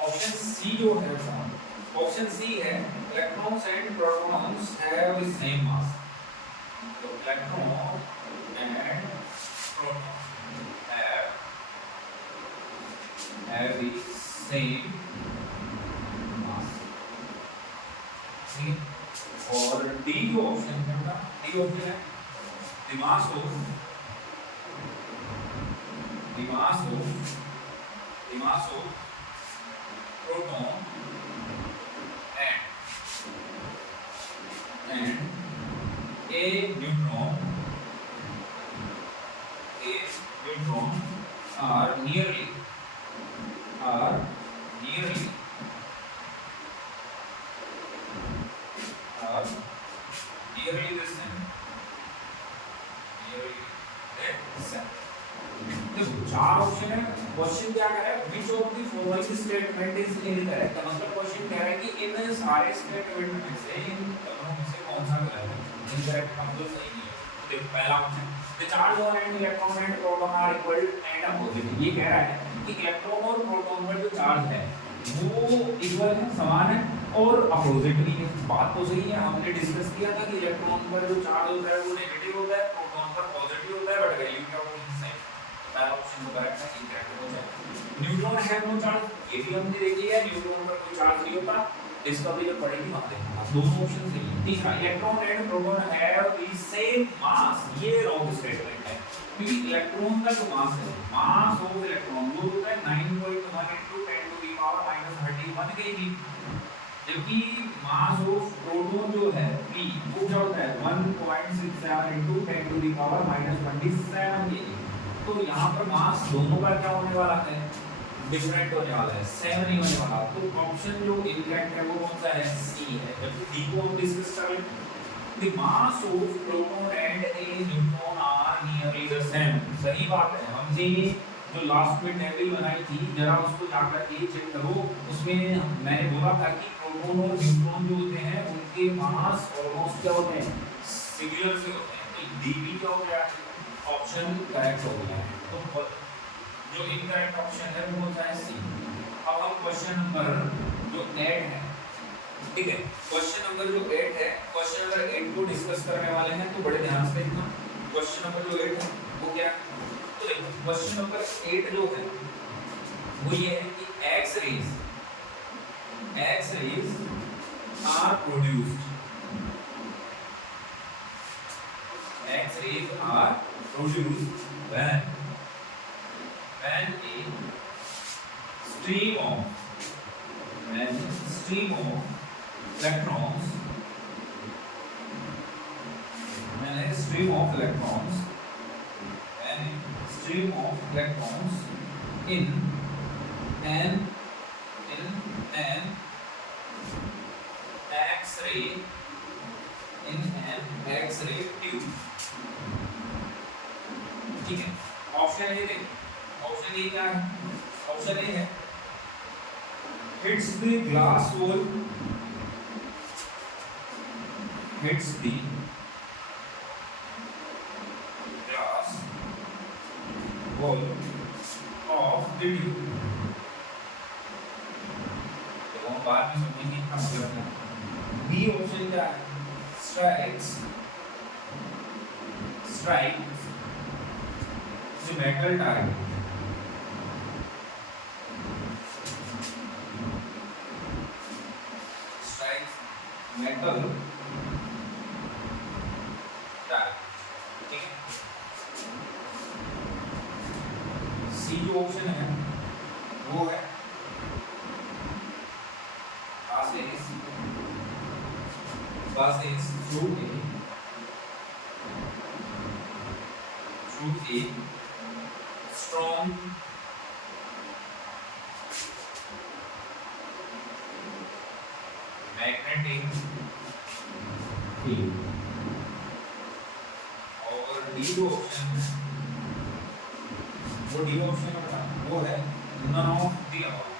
Option C जो है option C है electrons and protons have the same mass, तो electron and proton have the same mass, ठीक है। और D जो option है ना, डी ऑप्शन है the mass of proton and a neutron are nearly which statement is incorrect? मतलब question कह रहा है कि इन सारे स्टेटमेंट में से इन दोनों में से कौन सा गलत है? इनकरेक्ट का मतलब सही नहीं है। देखो पहला option the charge on an electron and proton are equal and opposite। ये कह रहा है कि इलेक्ट्रॉन और प्रोटॉन पर जो चार्ज है वो इक्वल है, समान है और अपोजिट भी है। बात तो सही है, हमने डिस्कस किया था कि इलेक्ट्रॉन पर जो चार्ज होता है वो नेगेटिव होता है, प्रोटॉन पर पॉजिटिव होता है, बट वैल्यू क्या होगी? सेम। पहला ऑप्शन तो करेक्ट है, इनकरेक्ट हो जाएगा। न्यूट्रॉन हैव नो चार्ज, ये भी हमने देख लिया है, न्यूट्रॉन पर कोई चार्ज नहीं होता, इसका भी जब पढ़ेंगे वहां देखना। दोनों ऑप्शन सही है। तीसरा electron and proton have the same मास, ये रॉन्ग स्टेटमेंट है क्योंकि इलेक्ट्रॉन का जो मास है, मास ऑफ इलेक्ट्रॉन वो होता है 9.1 × 10⁻31 kg, जबकि मास ऑफ प्रोटॉन जो है p वो क्या होता है 1.67 × 10⁻27 kg। तो यहाँ पर मास दोनों का क्या होने वाला है? डिफरेंट होने वाला है, सेम नहीं होने वाला। तो ऑप्शन जो इनकरेक्ट है वो कौन सा है? सी है। जबकि डी को हम डिस्कस कर लें। The mass of proton and a neutron are nearly the same। सही बात है। हमने जो लास्ट में टेबल बनाई थी, जरा उसको जाकर के चेक करो। उसमें मैंने बोला था कि प्रोटॉन और न्यूट्रॉन जो होते हैं उनके मास ऑलमोस्ट क्या होते हैं? सिमिलर से होते हैं। तो डी भी क्या हो गया? ऑप्शन करेक्ट हो गया है। तो जो इनकरेक्ट ऑप्शन है वो होता है सी। अब हम क्वेश्चन नंबर जो 8 है, ठीक है, क्वेश्चन नंबर जो 8 है, क्वेश्चन नंबर 8 को डिस्कस करने वाले हैं, तो बड़े ध्यान से देखना। क्वेश्चन नंबर जो 8 है वो क्या है? तो देखो क्वेश्चन नंबर 8 जो है वो ये है कि X rays are produced when a stream of electrons in an X-ray tube। ठीक है, ऑप्शन ए देखिए। ऑप्शन ए क्या है? ऑप्शन ए है hits the glass wall of the tube। तो हम बाद में समझेंगे इसका मतलब क्या है। बी ऑप्शन क्या है? strikes the metal target। Metal target, ठीक है। सी जो ऑप्शन है वो है through a strong magnetic field। और डी जो ऑप्शन है वो डी ऑप्शन वो है none of the above।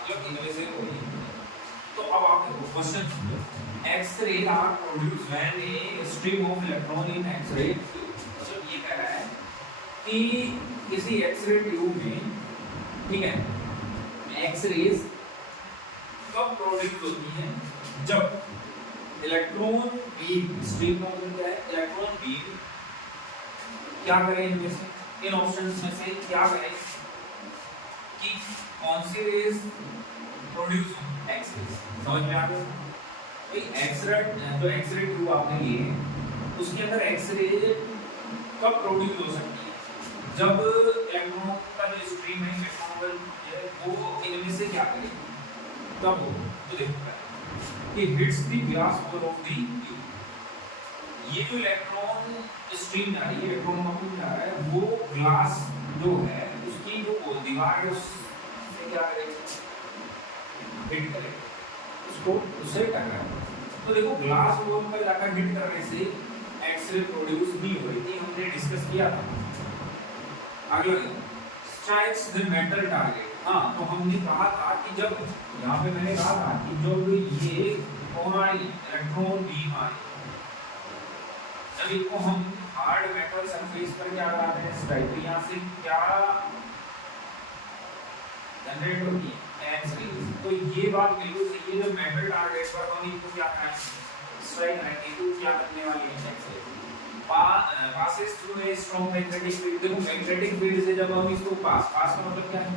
मतलब इनमें से कोई। तो अब आप देखो question, X ray are produced when a stream of electron in X ray. मतलब ये कह रहा है कि किसी एक्स-रे ट्यूब में, ठीक है, एक्स-रेज कब प्रोड्यूस होती हैं? जब इलेक्ट्रॉन बीम, स्ट्रीम का मतलब क्या है? इलेक्ट्रॉन बीम क्या करे इनमें से, इन ऑप्शंस में से क्या करे कि कौन सी रेज प्रोड्यूस हो? एक्स-रेज। समझ में आ गया? भाई एक्स-रे जो एक्स-रे ट्यूब आपने ली है उसके अंदर एक्स-रे कब प्रोड्यूस हो सकती है? जब इलेक्ट्रॉन का जो स्ट्रीम है, इलेक्ट्रॉन वो इनमें से क्या करे, तब हो। तो देखो कि hits the glass wall of the tube. ये जो इलेक्ट्रॉन स्ट्रीम जा रही है, इलेक्ट्रॉन का जा रहा है, वो ग्लास जो है उसकी जो दीवार है उससे क्या करेगा? हिट करेगा उसको, उससे टकराएगा। तो देखो ग्लास वॉल पर जाकर हिट करने से एक्सरे प्रोड्यूस नहीं हो रही थी, हमने डिस्कस किया था। अगला स्ट्राइक्स द मेटल टारगेट। हाँ, तो हमने कहा था कि जब यहाँ पे मैंने कहा था कि जब ये कौन आई इलेक्ट्रॉन बीम आई, जब इनको हम हार्ड मेटल सरफेस पर क्या लगाते हैं स्ट्राइक, यहाँ से क्या जनरेट होती है एक्स-रेज। तो ये बात बिल्कुल सही है, जब मेटल टारगेट पर हम इनको क्या करेंगे स्ट्राइक करेंगे तो क्या करने वाली है X-rays passes through a strong magnetic field। देखो मैग्नेटिक फील्ड से जब हम इसको पास का मतलब क्या है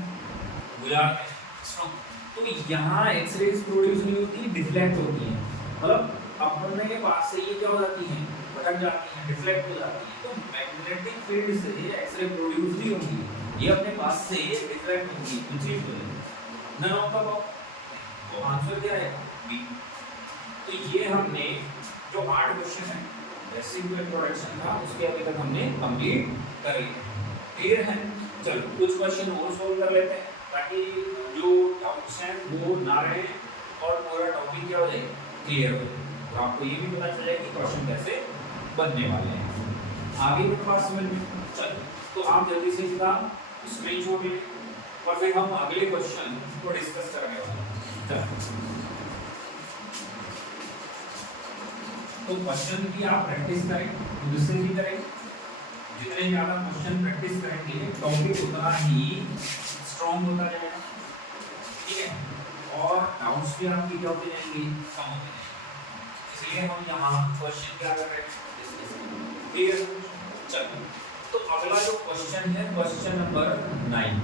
गुजारते हैं strong, तो यहाँ एक्स-रेज प्रोड्यूस नहीं होती, डिफ्लेक्ट होती है। मतलब अपने पास से ये क्या हो जाती है भटक जाती है, डिफ्लेक्ट हो जाती है। तो मैग्नेटिक फील्ड से एक्स-रे प्रोड्यूस नहीं होती, ये अपने पास से डिफ्लेक्ट होती है, कुछ चीज है नन ऑफ द अबव। तो आंसर क्या है बी। तो ये हमने जो 8 क्वेश्चन है बेसिक इंट्रोडक्शन था उसके अभी तक हमने कंप्लीट कर लिया। क्लियर है? चलो कुछ क्वेश्चन और सॉल्व कर लेते हैं ताकि जो डाउट्स हैं वो ना रहे और पूरा टॉपिक क्या हो जाए क्लियर हो जाए, तो आपको ये भी पता चल जाए कि क्वेश्चन कैसे बनने वाले हैं। आगे की बात समझ में चलो, तो आप जल्दी से इसका स्क्रीनशॉट लें और फिर हम अगले क्वेश्चन को डिस्कस करने वाले हैं। चलो तो क्वेश्चन की आप प्रैक्टिस करें, दूसरे भी करें, जितने ज़्यादा क्वेश्चन प्रैक्टिस करेंगे टॉपिक उतना ही स्ट्रॉन्ग होता जाएगा, ठीक है, और डाउट्स भी आपकी क्या होते जाएंगे कम होते जाएंगे। इसलिए हम यहाँ क्वेश्चन क्या कर रहे हैं डिस्कस क्लियर। चलो तो अगला जो क्वेश्चन है क्वेश्चन नंबर 9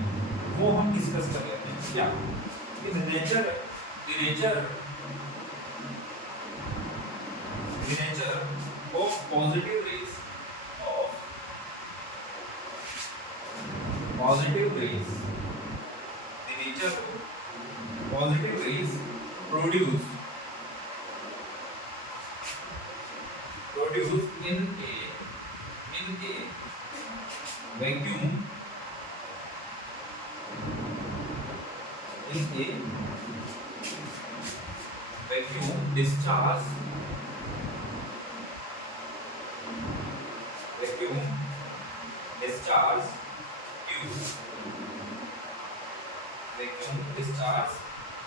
वो हम डिस्कस कर लेते हैं। क्या the nature of positive rays the nature of positive rays produced in a vacuum discharge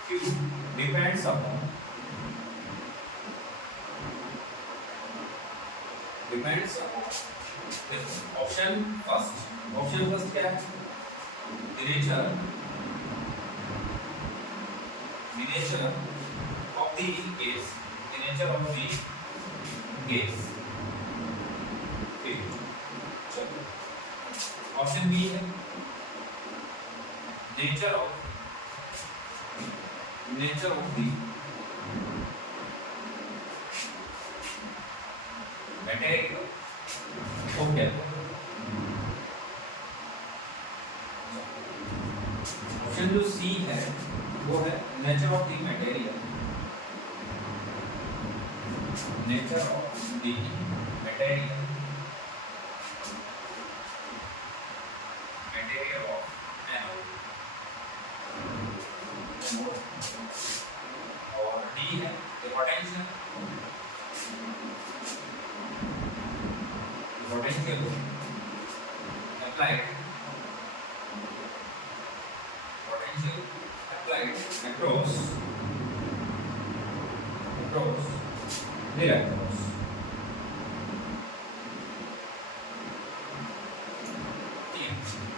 tube depends upon option first क्या है the nature of the gas, option B है nature of the material of cathode. Option जो C है वो है nature of the material of anode, और D है the potential applied across the electrons।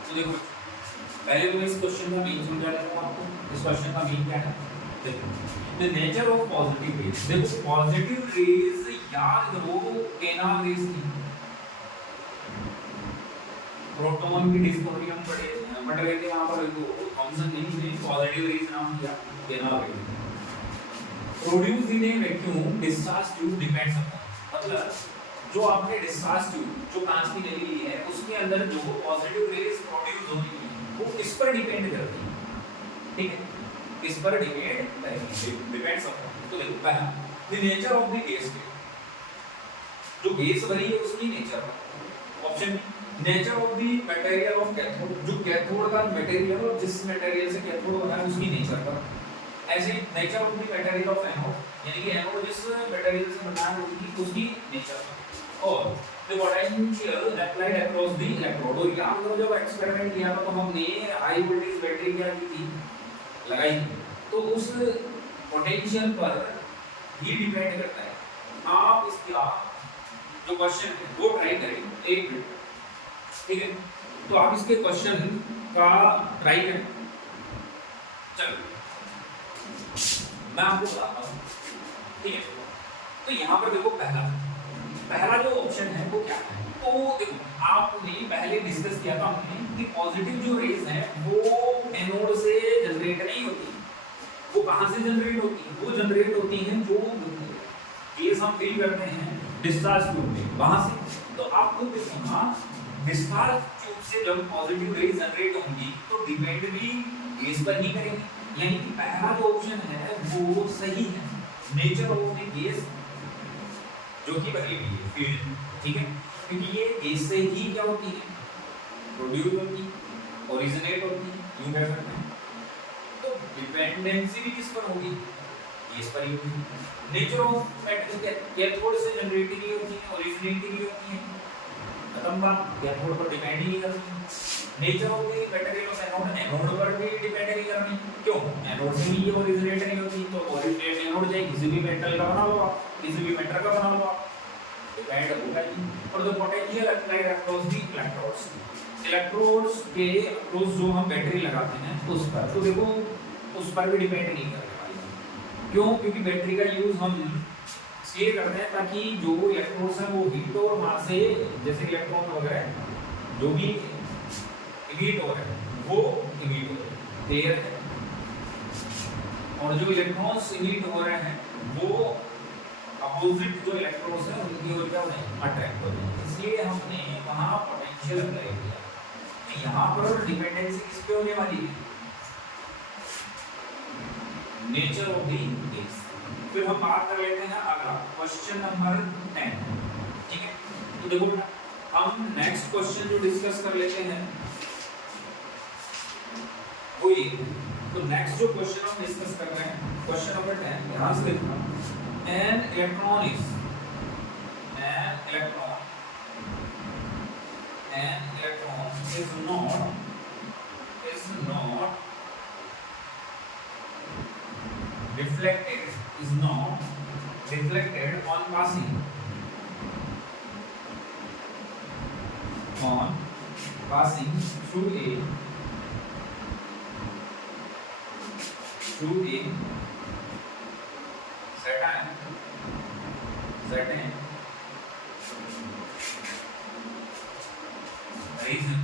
तो देखो पहले तो इस क्वेश्चन का मीन समझा लेता हूं आपको। इस क्वेश्चन का मीन क्या है देखो the nature of positive raise. देखो पॉजिटिव रेज याद करो केनाल रेज थी, प्रोटॉन की डिस्कवरी हम पढ़ रहे थे यहाँ पर, थॉमसन ने पॉजिटिव रेज नाम दिया canal raise. Produce in A vacuum discharge tube depends upon, मतलब जो आपने डिस्चार्ज ट्यूब जो कांच की नली ली है उसके अंदर जो पॉजिटिव रेज प्रोड्यूस हो रही है वो किस पर डिपेंड करती है, ठीक है, किस पर डिपेंड्स अपॉन। तो देखो पहला the nature of the gas, जो गैस भरी है उसकी नेचर पर। Option nature of the material of cathode, जो कैथोड का मटेरियल और जिस मटेरियल से कैथोड बना है उसकी नेचर पर। ऐसे nature of the material of anode, यानी कि एनोड जिस मटेरियल से बना है उसकी नेचर पर। और the potential applied across the electrode। और यहाँ पर जब एक्सपेरिमेंट किया था तो हमने हाई वोल्टेज बैटरी क्या की थी, लगाई थी, तो उस पोटेंशियल पर ही डिपेंड करता है। आप इसका जो क्वेश्चन है वो ट्राई करें एक मिनट, ठीक है? तो आप इसके क्वेश्चन का ट्राई करें। चलो मैं आपको बताता हूँ, ठीक है? तो यहाँ पर देखो पहला जो ऑप्शन है वो क्या है, तो देखो आपने पहले डिस्कस किया था हमने कि पॉजिटिव जो रेज है वो एनोड से जनरेट नहीं होती। वो कहाँ से जनरेट होती है? वो जनरेट होती है जो गैस हम फील करते हैं डिस्चार्ज ट्यूब में, वहां से। तो आप खुद देखो ना, डिस्चार्ज ट्यूब से जब पॉजिटिव रेज जनरेट होंगी तो डिपेंड भी गैस पर ही करेंगे। यानी कि पहला जो ऑप्शन है वो सही है, नेचर ऑफ द गैस जो कि बनी हुई है फील्ड, ठीक है? क्योंकि ये गैस से ही क्या होती है, प्रोड्यूस होती है, ओरिजिनेट होती है, यूं कह सकते हैं। तो डिपेंडेंसी भी किस पर होगी, गैस पर ही होगी। नेचर ऑफ मैटर कैथोड से जनरेट ही नहीं होती है, ओरिजिनेट ही नहीं होती है, खत्म बात, कैथोड पर डिपेंड ही नहीं करती। Nature of the material of anode, anode पर भी डिपेंड नहीं करनी, क्यों? एनोड से ही ये ओरिजिनेट नहीं होती, तो ओरिजिनेट एनोड चाहे किसी भी मेटल का बना हुआ, किसी भी मेटल का बना हुआ, डिपेंड होगा ही। और the potential applied across the electrodes, electrodes के अक्रॉस जो हम बैटरी लगाते हैं उस पर, तो देखो उस पर भी डिपेंड नहीं करने वाली। क्यों? क्योंकि बैटरी का यूज हम इसलिए करते हैं ताकि जो इलेक्ट्रॉन्स हैं वो हीट और वहाँ से जैसे इलेक्ट्रॉन वगैरह जो भी इमिट हो रहे हैं वो इमिट हो रहे हैं, क्लियर है? और जो इलेक्ट्रॉन्स इमिट हो रहे हैं वो अपोजिट जो इलेक्ट्रॉन्स हैं उनकी ओर क्या हो रहे हैं, अट्रैक्ट हो रहे हैं, इसलिए हमने वहाँ पोटेंशियल अप्लाई किया। तो यहाँ पर डिपेंडेंसी किस पे होने वाली है, नेचर ऑफ द गैस। फिर हम बात कर लेते हैं अगला क्वेश्चन नंबर 10, ठीक है? तो देखो हम नेक्स्ट क्वेश्चन जो डिस्कस कर लेते हैं वो ये। तो नेक्स्ट जो क्वेश्चन हम डिस्कस कर रहे हैं क्वेश्चन नंबर 10, ध्यान से देखना। An electron is not reflected on passing through a certain reason,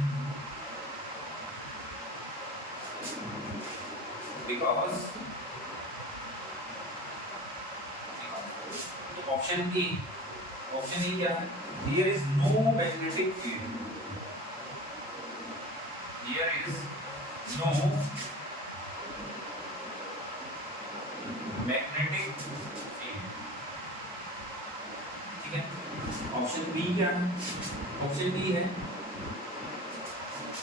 because option E क्या है? There is no magnetic field. There is no magnetic field. ठीक है? ऑप्शन बी क्या है? ऑप्शन बी है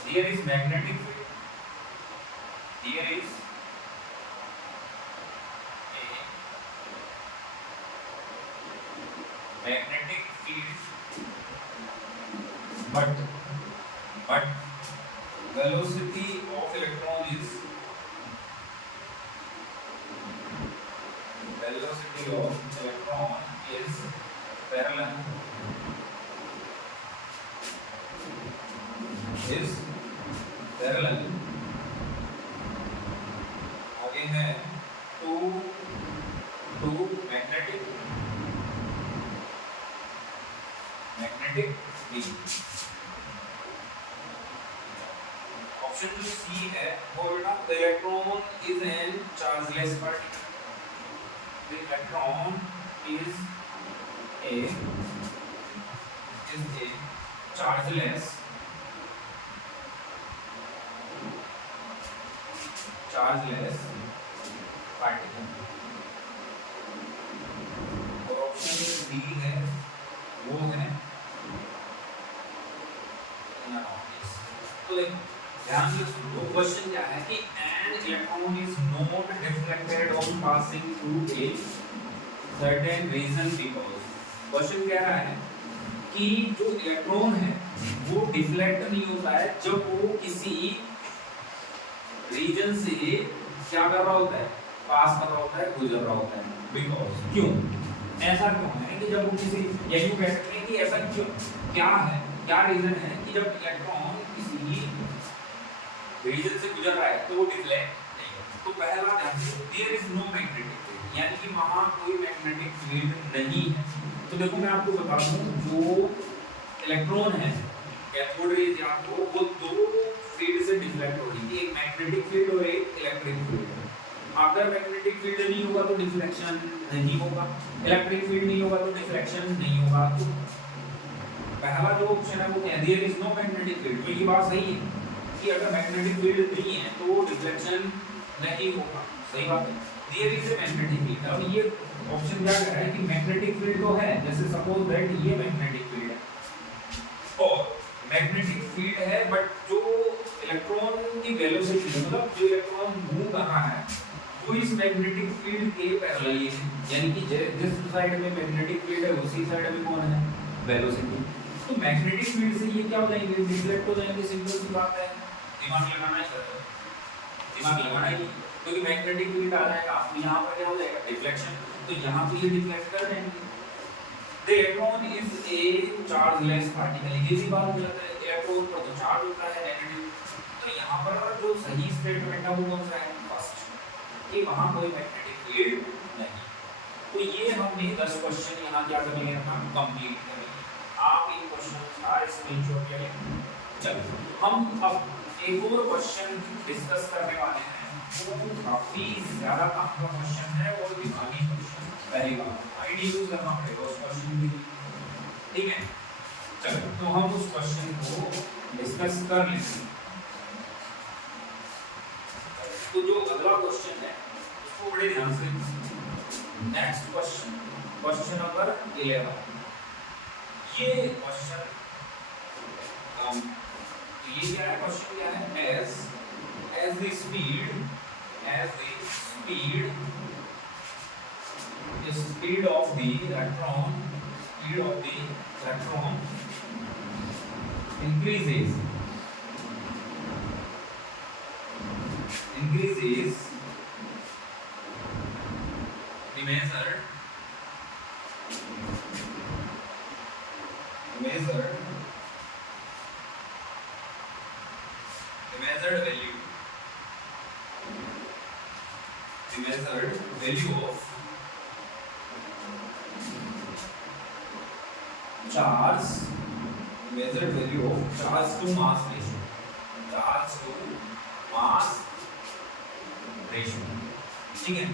there is magnetic field. There is a magnetic field, but velocity of electron is parallel आगे है to magnetic field। Option जो C है वो बेटा the electron is an chargeless particle। The electron is a chargeless particle। और option D है वो है तो ध्यान से सुनो, क्वेश्चन क्या है कि an electron is not reflected on passing through a certain region because question कह रहा है कि जो इलेक्ट्रॉन है वो डिफ्लेक्ट नहीं होता है जब वो किसी रीजन से क्या कर रहा होता है, पास कर रहा होता है, गुजर रहा होता है। बिकॉज क्यों, ऐसा क्यों है कि जब वो किसी, या यूं कह सकते हैं कि ऐसा क्यों, क्या है, क्या रीजन है कि जब इलेक्ट्रॉन किसी रीजन से गुजर रहा है तो वो डिफ्लेक्ट नहीं होता। तो पहला ध्यान से, there is no magnetic field, यानी कि वहां कोई मैग्नेटिक फील्ड नहीं है। तो देखो मैं आपको बता दूं, जो इलेक्ट्रॉन है कैथोड रेज या तो वो दो फील्ड से डिफ्लेक्ट हो रही है, एक मैग्नेटिक फील्ड और एक इलेक्ट्रिक फील्ड। अगर मैग्नेटिक फील्ड नहीं होगा तो डिफ्लेक्शन नहीं होगा, इलेक्ट्रिक फील्ड नहीं होगा तो डिफ्लेक्शन नहीं होगा। तो पहला जो ऑप्शन है वो क्या है, there is no magnetic field. तो ये बात सही है कि अगर मैग्नेटिक फील्ड नहीं है तो डिफ्लेक्शन नहीं होगा, सही बात है। There is a magnetic field, अब ये ऑप्शन क्या कह रहा है कि मैग्नेटिक फील्ड तो है, जैसे सपोज दैट ये मैग्नेटिक फील्ड है और मैग्नेटिक फील्ड है, बट जो इलेक्ट्रॉन की वेलोसिटी है, मतलब जो इलेक्ट्रॉन मूव कर रहा है वो इस मैग्नेटिक फील्ड के पैरेलल है, यानी कि जिस साइड में मैग्नेटिक फील्ड है उसी साइड में कौन है, वेलोसिटी। तो मैग्नेटिक फील्ड से ये क्या हो जाएंगे, डिफ्लेक्ट हो जाएंगे, सिंपल सी बात है। दिमाग लगाना है सर, दिमाग लगाना है, क्योंकि मैग्नेटिक फील्ड आ जाएगा तो यहाँ पर क्या हो जाएगा, डिफ्लेक्शन, तो यहाँ पे ये डिफ्लेक्ट कर देंगे। The electron is a chargeless particle, ये भी बात गलत है, इलेक्ट्रॉन पर तो चार्ज होता है नेगेटिव। तो यहाँ पर जो सही स्टेटमेंट है वो कौन सा है, फर्स्ट, कि वहाँ कोई मैग्नेटिक फील्ड नहीं। तो ये हमने 10 क्वेश्चन यहाँ क्या करेंगे, हम कंप्लीट करेंगे। आप इन क्वेश्चन का स्क्रीनशॉट ले लें। चलो हम अब एक और क्वेश्चन डिस्कस करने वाले हैं, वो काफी ज्यादा काम का क्वेश्चन है और दिमागी क्वेश्चन, पहली बात आईडी यूज करना पड़ेगा उस क्वेश्चन के लिए, ठीक है। चलो तो हम उस क्वेश्चन को डिस्कस कर लेते हैं। तो जो अगला क्वेश्चन है उसको बड़े ध्यान से, नेक्स्ट क्वेश्चन, क्वेश्चन नंबर 11, ये क्वेश्चन ये क्या है, क्वेश्चन क्या है, as the speed of the electron increases the measured value of charge, measured value of charge to mass ratio, ठीक है।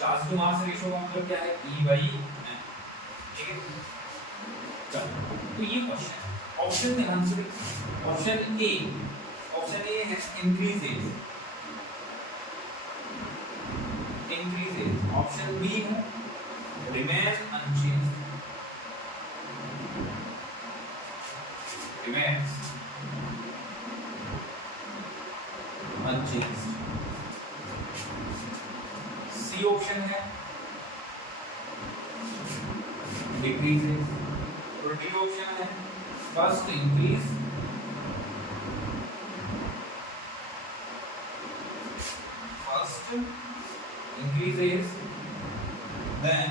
चार्ज टू मास रेशियो का मतलब क्या है, E/m, ठीक है। चलो तो ये क्वेश्चन है, ऑप्शन ध्यान से, ऑप्शन ए है इंक्रीजेज, ऑप्शन बी है रिमेन अनचेंज्ड, सी ऑप्शन है डिक्रीजेज, और डी ऑप्शन है first increase increases then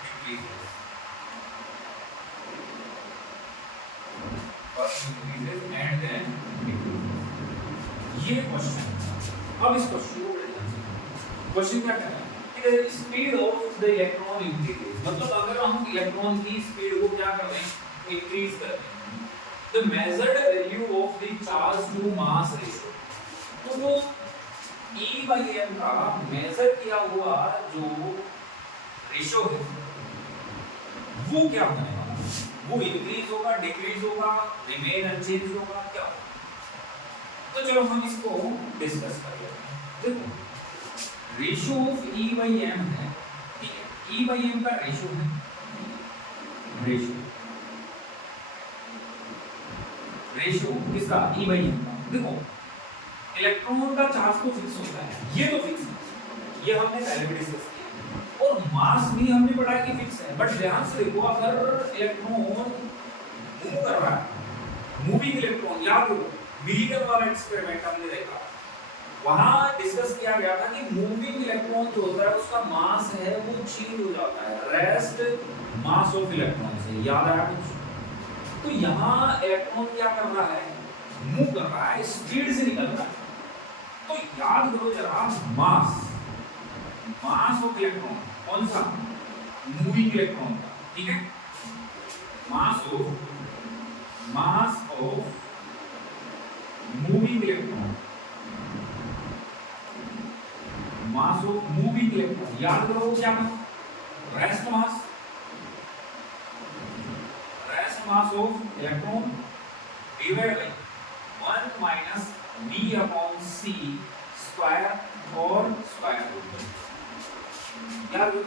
decreases, first increases and then decreases। ये क्वेश्चन, अब इस क्वेश्चन को क्वेश्चन क्या कहता है कि speed of the electron increases, मतलब अगर हम इलेक्ट्रॉन की स्पीड को क्या कर रहे हैं, इंक्रीज कर रहे हैं, the measured value of the charge to mass ratio, तो जो E/m का मेजर किया हुआ जो रेशियो है वो क्या होने वाला, वो इंक्रीज होगा, डिक्रीज होगा, रिमेन अनचेंज होगा, क्या होगा। तो चलो हम इसको डिस्कस कर लेते हैं। देखो रेशियो ऑफ E/m है, ठीक है, E/m का रेशियो है, रेशियो किसका, E/m का। देखो इलेक्ट्रॉन का चार्ज तो फिक्स होता है, ये तो फिक्स है, ये हमने पहले भी डिस्कस किया, और और मास भी हमने पढ़ा कि फिक्स है, बट ध्यान से देखो अगर इलेक्ट्रॉन मूव कर रहा है, मूविंग इलेक्ट्रॉन, याद हो बीगल वाला एक्सपेरिमेंट हमने देखा, वहां डिस्कस किया गया था कि मूविंग इलेक्ट्रॉन जो होता है उसका मास है वो चेंज हो जाता है रेस्ट मास ऑफ इलेक्ट्रॉन से, याद आया कुछ? तो यहाँ इलेक्ट्रॉन क्या कर रहा है, मूव कर रहा है, स्पीड से निकल रहा है। तो याद करो जरा, मास ऑफ इलेक्ट्रॉन कौन सा, मूविंग इलेक्ट्रॉन का, ठीक है, mass of moving electron, mass of moving electron, याद करो क्या, rest mass of electron divide by 1 minus v upon c square और स्क्वायर रूट, याद करो।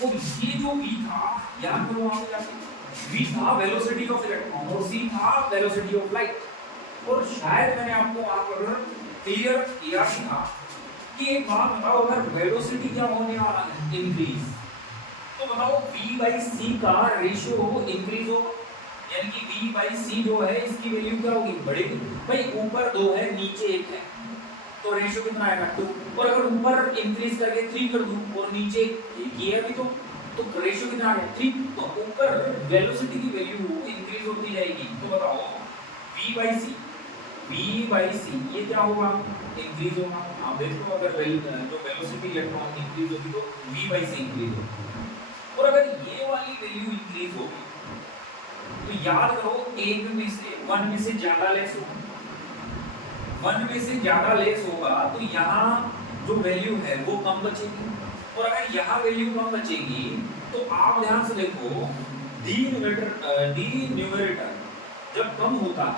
तो ये जो v था, याद करो वहां पे जाके, v था वेलोसिटी ऑफ इलेक्ट्रॉन और c था वेलोसिटी ऑफ लाइट। और शायद मैंने आपको वहां पर क्लियर किया था कि एक बात बताओ, अगर वेलोसिटी क्या होने वाला है, इंक्रीज, तो बताओ v बाई c का रेशियो इंक्रीज होगा, यानी कि v बाई c जो है इसकी वैल्यू क्या होगी, बढ़ेगी। भाई ऊपर 2 है नीचे 1 है, तो रेशियो कितना आएगा 2, और अगर ऊपर इंक्रीज करके 3 कर दूं और नीचे 1 ही है अभी तो रेशियो कितना आ गया 3, तो ऊपर वेलोसिटी की वैल्यू इंक्रीज होती जाएगी। तो बताओ v बाई c ये क्या होगा, इंक्रीज होगा। आप देखो अगर जो वेलोसिटी इलेक्ट्रॉन इंक्रीज होगी तो v बाई c इंक्रीज होगी, और अगर ये वाली वैल्यू इंक्रीज होगी तो याद करो 1 में से ज्यादा लेस होगा, 1 में से ज्यादा लेस होगा तो यहाँ जो वैल्यू है वो कम बचेगी, और अगर यहाँ वैल्यू कम बचेगी तो आप ध्यान से देखो डी-न्यूमरेटर जब कम होता है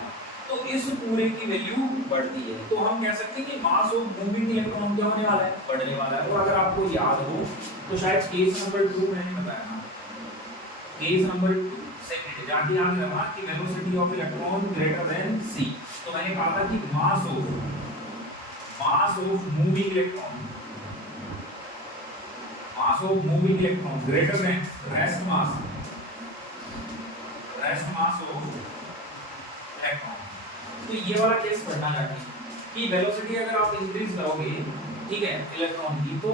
तो इस पूरे की वैल्यू बढ़ती है। तो हम कह सकते हैं कि मास ऑफ मूविंग इलेक्ट्रॉन क्या होने वाला है, बढ़ने वाला है। और अगर आपको याद हो तो शायद केस नंबर 2 मैंने बताया था, केस नंबर 2 सेकंड जाके याद रखना कि velocity of electron greater than c, तो मैंने कहा था कि mass of moving electron greater than rest mass of electron. तो ये वाला केस पढ़ना जाके कि वेलोसिटी अगर आप इंक्रीज करोगे, ठीक है, इलेक्ट्रॉन की, तो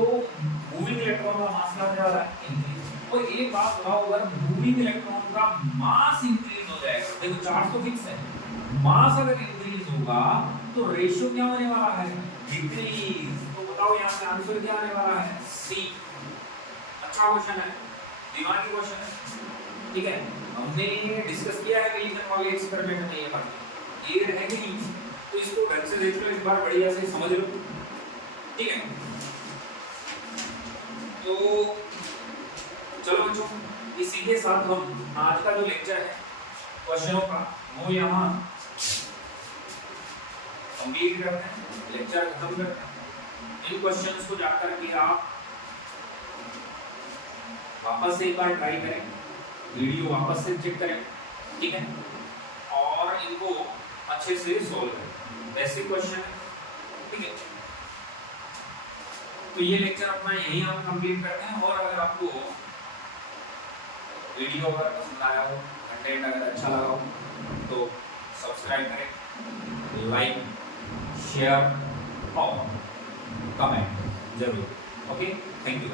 मूविंग इलेक्ट्रॉन का मास क्या होने वाला है, इंक्रीज। और एक बात बताओ, अगर मूविंग इलेक्ट्रॉन का मास इंक्रीज हो जाएगा, देखो चार्ज तो फिक्स है, मास अगर इंक्रीज होगा तो रेशियो क्या होने वाला है, डिक्रीज। तो बताओ यहाँ से आंसर क्या आने वाला है, सी। अच्छा क्वेश्चन है, दिमागी क्वेश्चन है, ठीक है। हमने डिस्कस किया है मिलिकन वाले एक्सपेरिमेंट में, ये रहेगी नहीं, तो इसको ढंग से देख लो, एक बार बढ़िया से समझ लो, ठीक है। तो चलो बच्चों, इसी के साथ हम आज का जो लेक्चर है क्वेश्चनों का वो यहाँ कंप्लीट करते हैं, लेक्चर खत्म करते हैं। इन क्वेश्चंस को जाकर के आप वापस से एक बार ट्राई करें, वीडियो वापस से चेक करें, ठीक है, और इनको अच्छे से सॉल्व करें, बेसिक क्वेश्चन है, ठीक है। तो ये लेक्चर अपना यहीं हम कंप्लीट करते हैं। और अगर आपको वीडियो अगर पसंद आया हो, कंटेंट अगर अच्छा लगा हो, तो सब्सक्राइब करें, लाइक, शेयर और कमेंट जरूर। Okay, thank you.